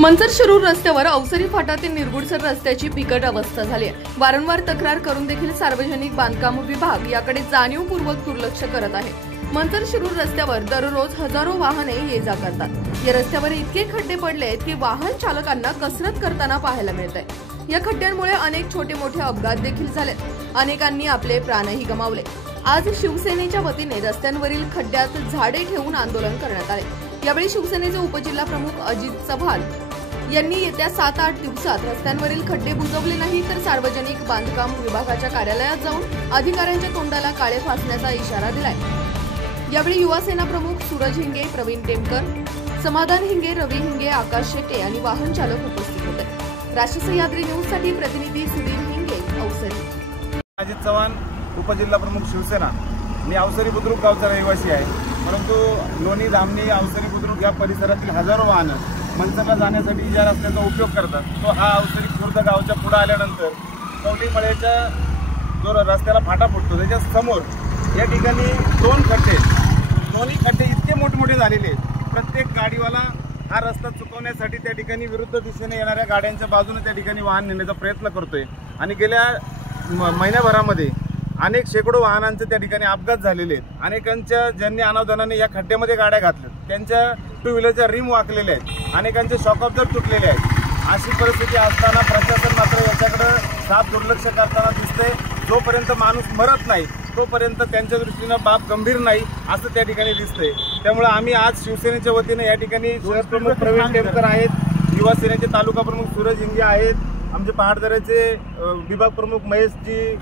मंचर शिरूर रस्त्यावर अवसरी फाटा ते निरगुडसर रस्त्याची बिकट अवस्था झाली आहे। वारंवार तक्रार करून देखील सार्वजनिक बांधकाम विभाग याकडे जाणीवपूर्वक दुर्लक्ष करत आहे। मंचर शिरूर रस्त्यावर दररोज हजारो वाहने ये जा करतात। या रस्त्यावर इतके खड्डे पडले आहेत की वाहन चालकांना कसरत करताना पाहायला मिळतंय। या खड्ड्यांमुळे अनेक छोटे मोठे अपघात देखील झालेत। अनेकांनी आपले प्राणही गमावले। आज शिवसेनेच्या वतीने रस्त्यांवरील खड्ड्यात झाडे ठेवून आंदोलन करण्यात आले। यावेळी शिवसेनेचे उपजिल्हा प्रमुख अजित चव्हाण यांनी येत्या 7-8 दिवसात रस्त्यांवरील खड्डे बुजवले नाही तर सार्वजनिक बांधकाम विभागाच्या कार्यालयात जाऊन अधिकाऱ्यांच्या तोंडाला काळे फासण्याचा इशारा दिलाय। यावेळी युवा सेना प्रमुख सूरज हिंगे, प्रवीण टेमकर, समाधान हिंगे, रवी हिंगे, आकाश शेट्टे आणि वाहन चालक उपस्थित होते। राष्ट्रीय सह्याद्री न्यूज साठी प्रतिनिधी सुधीर हिंगे, अवसरी। अजित चव्हाण, उपजिल्हा प्रमुख शिवसेना। मी अवसरी बुद्रुक गावचा रहिवासी आहे, परंतु लोणी, धामणी, अवसरी बुद्रुक या परिसरातील हजारो वाहनं मंचरला जाण्यासाठी ज्या रस्त्याचा उपयोग करतात तो हा अवसरी खुर्द गावच्या पुढे आल्यानंतर कवलीमळ्याच्या जो रस्त्याला फाटा फुटतो त्याच्या समोर या ठिकाणी दोन्ही खड्डे इतके मोठमोठे झालेले आहेत की प्रत्येक गाडीवाला हा रस्ता चुकवण्यासाठी त्या ठिकाणी विरुद्ध दिशेने येणाऱ्या गाड्यांच्या बाजूने त्या ठिकाणी वाहन नेण्याचा प्रयत्न करतोय। आणि गेल्या महिन्याभरामध्ये अनेक शेकडो वाहनांचे त्या ठिकाणी अपघात झालेले आहेत। अनेकांच्या ज्यांनी अनावधानाने या खड्ड्यामध्ये गाड्या घातल्या त्यांच्या टू व्हीलरच्या रिम वाकलेल्या आहेत, अनेकांचे शॉक ऑब्झर्वर तुटलेले आहेत। अशी परिस्थिती असताना प्रशासन मात्र याच्याकडे साफ दुर्लक्ष करताना दिसतंय। जोपर्यंत माणूस मरत नाही तोपर्यंत त्यांच्या दृष्टीनं बाब गंभीर नाही असं त्या ठिकाणी दिसतंय। त्यामुळे आम्ही आज शिवसेनेच्या वतीने या ठिकाणी शहर प्रमुख प्रवीण टेमकर आहेत, युवा सेनेचे तालुका प्रमुख सूरज हिंगे आहेत, आमचे पहाडदऱ्याचे विभाग प्रमुख महेशजी